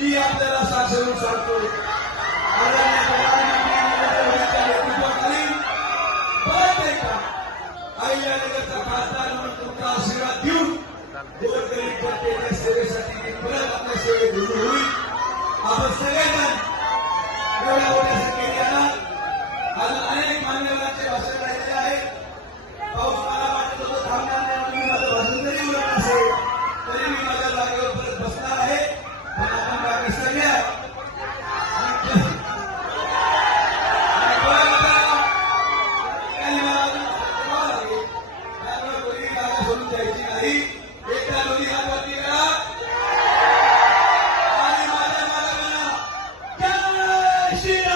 मी आपल्याला शासन सांगतो नेतृत्वाखाली परत एकदा अहिल्यानगरचा खासदार म्हणून तुमचा आशीर्वाद देऊन गोरगरीब जनतेच्या सेवेसाठी आपल्या सेवेत रुजू होईल आपण सगळेजण Nation!